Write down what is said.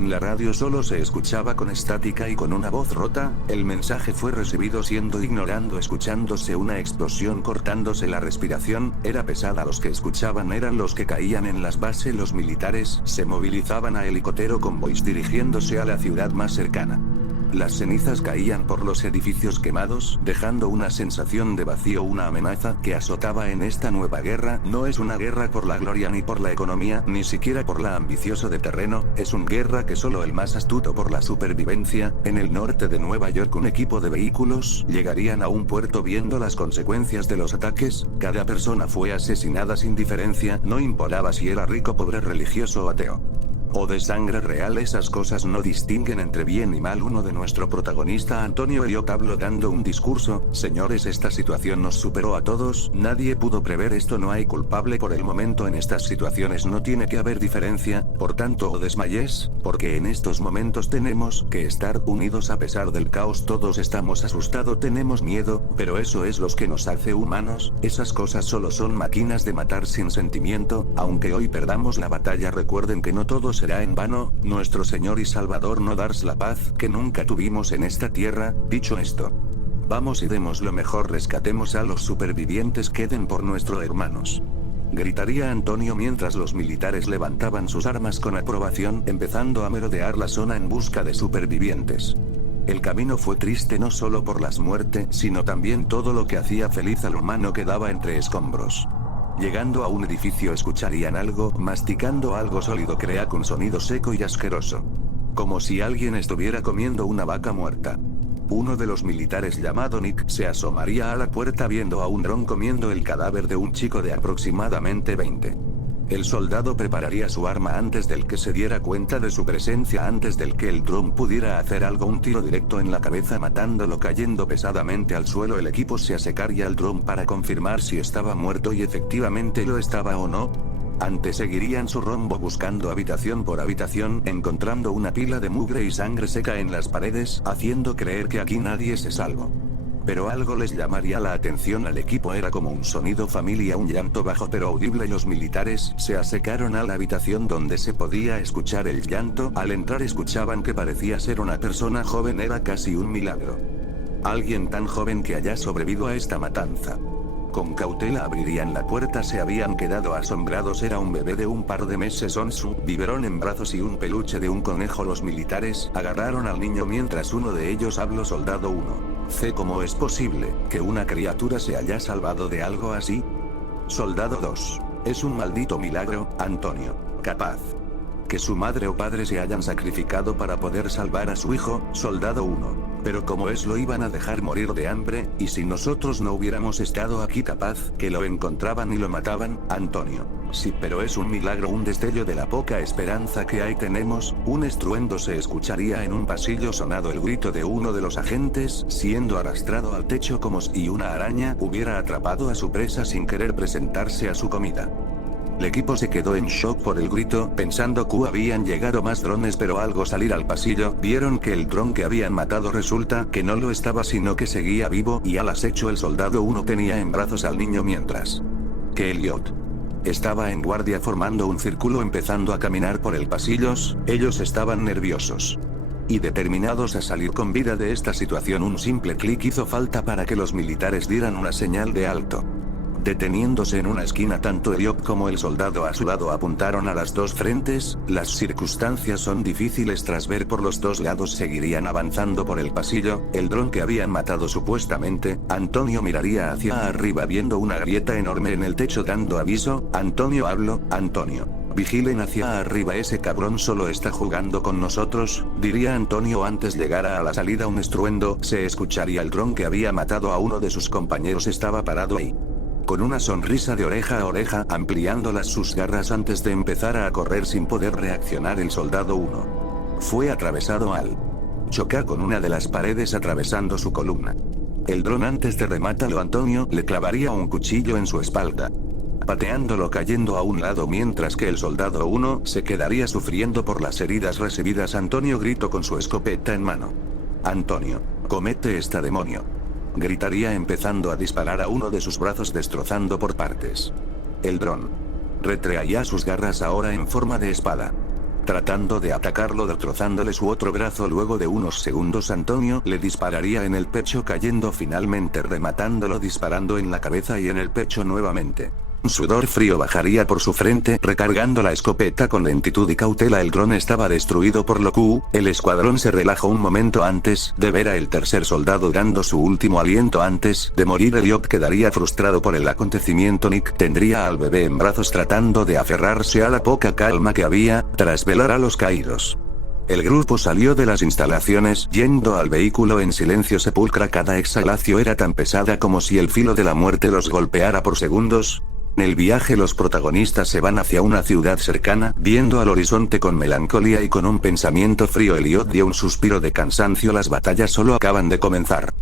La radio solo se escuchaba con estática y con una voz rota. El mensaje fue recibido siendo ignorado, escuchándose una explosión cortándose la respiración. Era pesada, los que escuchaban eran los que caían en las bases. Los militares se movilizaban a helicóptero convoys dirigiéndose a la ciudad más cercana. Las cenizas caían por los edificios quemados, dejando una sensación de vacío, una amenaza que azotaba en esta nueva guerra. No es una guerra por la gloria ni por la economía, ni siquiera por la ambicioso de terreno, es una guerra que solo el más astuto por la supervivencia. En el norte de Nueva York un equipo de vehículos llegarían a un puerto viendo las consecuencias de los ataques. Cada persona fue asesinada sin diferencia, no importaba si era rico, pobre, religioso o ateo. O de sangre real, esas cosas no distinguen entre bien y mal. Uno de nuestro protagonista, Antonio Elliot, habló dando un discurso: señores, esta situación nos superó a todos, nadie pudo prever esto, no hay culpable por el momento en estas situaciones, no tiene que haber diferencia, por tanto o desmayes, porque en estos momentos tenemos que estar unidos a pesar del caos, todos estamos asustados, tenemos miedo, pero eso es lo que nos hace humanos, esas cosas solo son máquinas de matar sin sentimiento, aunque hoy perdamos la batalla recuerden que no todos será en vano, nuestro Señor y Salvador nos dará la paz que nunca tuvimos en esta tierra. Dicho esto, vamos y demos lo mejor, rescatemos a los supervivientes, queden por nuestros hermanos. Gritaría Antonio mientras los militares levantaban sus armas con aprobación, empezando a merodear la zona en busca de supervivientes. El camino fue triste no solo por las muertes, sino también todo lo que hacía feliz al humano que daba entre escombros. Llegando a un edificio escucharían algo, masticando algo sólido, crea un sonido seco y asqueroso. Como si alguien estuviera comiendo una vaca muerta. Uno de los militares llamado Nick se asomaría a la puerta viendo a un dron comiendo el cadáver de un chico de aproximadamente 20. El soldado prepararía su arma antes del que se diera cuenta de su presencia, antes del que el dron pudiera hacer algo, un tiro directo en la cabeza matándolo, cayendo pesadamente al suelo. El equipo se acercaría al dron para confirmar si estaba muerto y efectivamente lo estaba o no. Antes seguirían su rumbo buscando habitación por habitación, encontrando una pila de mugre y sangre seca en las paredes, haciendo creer que aquí nadie se salvó. Pero algo les llamaría la atención al equipo, era como un sonido familiar, un llanto bajo pero audible. Los militares se acercaron a la habitación donde se podía escuchar el llanto. Al entrar escuchaban que parecía ser una persona joven, era casi un milagro. Alguien tan joven que haya sobrevivido a esta matanza. Con cautela abrirían la puerta, se habían quedado asombrados, era un bebé de un par de meses con su biberón en brazos y un peluche de un conejo. Los militares agarraron al niño mientras uno de ellos habló: soldado 1. ¿Cómo es posible que una criatura se haya salvado de algo así? Soldado 2. Es un maldito milagro, Antonio. Capaz que su madre o padre se hayan sacrificado para poder salvar a su hijo. Soldado 1. Pero ¿cómo es? Lo iban a dejar morir de hambre, y si nosotros no hubiéramos estado aquí, capaz que lo encontraban y lo mataban. Antonio. Sí, pero es un milagro, un destello de la poca esperanza que hay. Tenemos. Un estruendo se escucharía en un pasillo, sonado el grito de uno de los agentes, siendo arrastrado al techo como si una araña hubiera atrapado a su presa sin querer presentarse a su comida. El equipo se quedó en shock por el grito, pensando que habían llegado más drones, pero al salir al pasillo, vieron que el dron que habían matado resulta que no lo estaba, sino que seguía vivo, y al acecho. El soldado 1 tenía en brazos al niño mientras que Elliot estaba en guardia formando un círculo empezando a caminar por el pasillo. Ellos estaban nerviosos y determinados a salir con vida de esta situación. Un simple clic hizo falta para que los militares dieran una señal de alto. Deteniéndose en una esquina, tanto Elliot como el soldado a su lado apuntaron a las dos frentes. Las circunstancias son difíciles tras ver por los dos lados. Seguirían avanzando por el pasillo. El dron que habían matado supuestamente. Antonio miraría hacia arriba viendo una grieta enorme en el techo dando aviso. Antonio habló. Antonio. Vigilen hacia arriba, ese cabrón solo está jugando con nosotros, diría Antonio antes llegara a la salida. Un estruendo, se escucharía. El dron que había matado a uno de sus compañeros estaba parado ahí, con una sonrisa de oreja a oreja, ampliándolas sus garras antes de empezar a correr sin poder reaccionar. El soldado 1 fue atravesado al chocar con una de las paredes, atravesando su columna. El dron antes de rematarlo, Antonio le clavaría un cuchillo en su espalda, pateándolo, cayendo a un lado, mientras que el soldado 1 se quedaría sufriendo por las heridas recibidas. Antonio gritó con su escopeta en mano: Antonio, comete esta demonio. Gritaría empezando a disparar a uno de sus brazos, destrozando por partes. El dron retraía sus garras ahora en forma de espada. tratando de atacarlo destrozándole su otro brazo. Luego de unos segundos Antonio le dispararía en el pecho, cayendo finalmente rematándolo disparando en la cabeza y en el pecho nuevamente. Un sudor frío bajaría por su frente, recargando la escopeta con lentitud y cautela. El dron estaba destruido por lo que el escuadrón se relajó un momento antes de ver a el tercer soldado dando su último aliento antes de morir. Elliot quedaría frustrado por el acontecimiento. Nick tendría al bebé en brazos tratando de aferrarse a la poca calma que había, tras velar a los caídos. El grupo salió de las instalaciones, yendo al vehículo en silencio sepulcra. Cada exhalación era tan pesada como si el filo de la muerte los golpeara por segundos. En el viaje los protagonistas se van hacia una ciudad cercana, viendo al horizonte con melancolía y con un pensamiento frío. Elliot dio un suspiro de cansancio. Las batallas solo acaban de comenzar.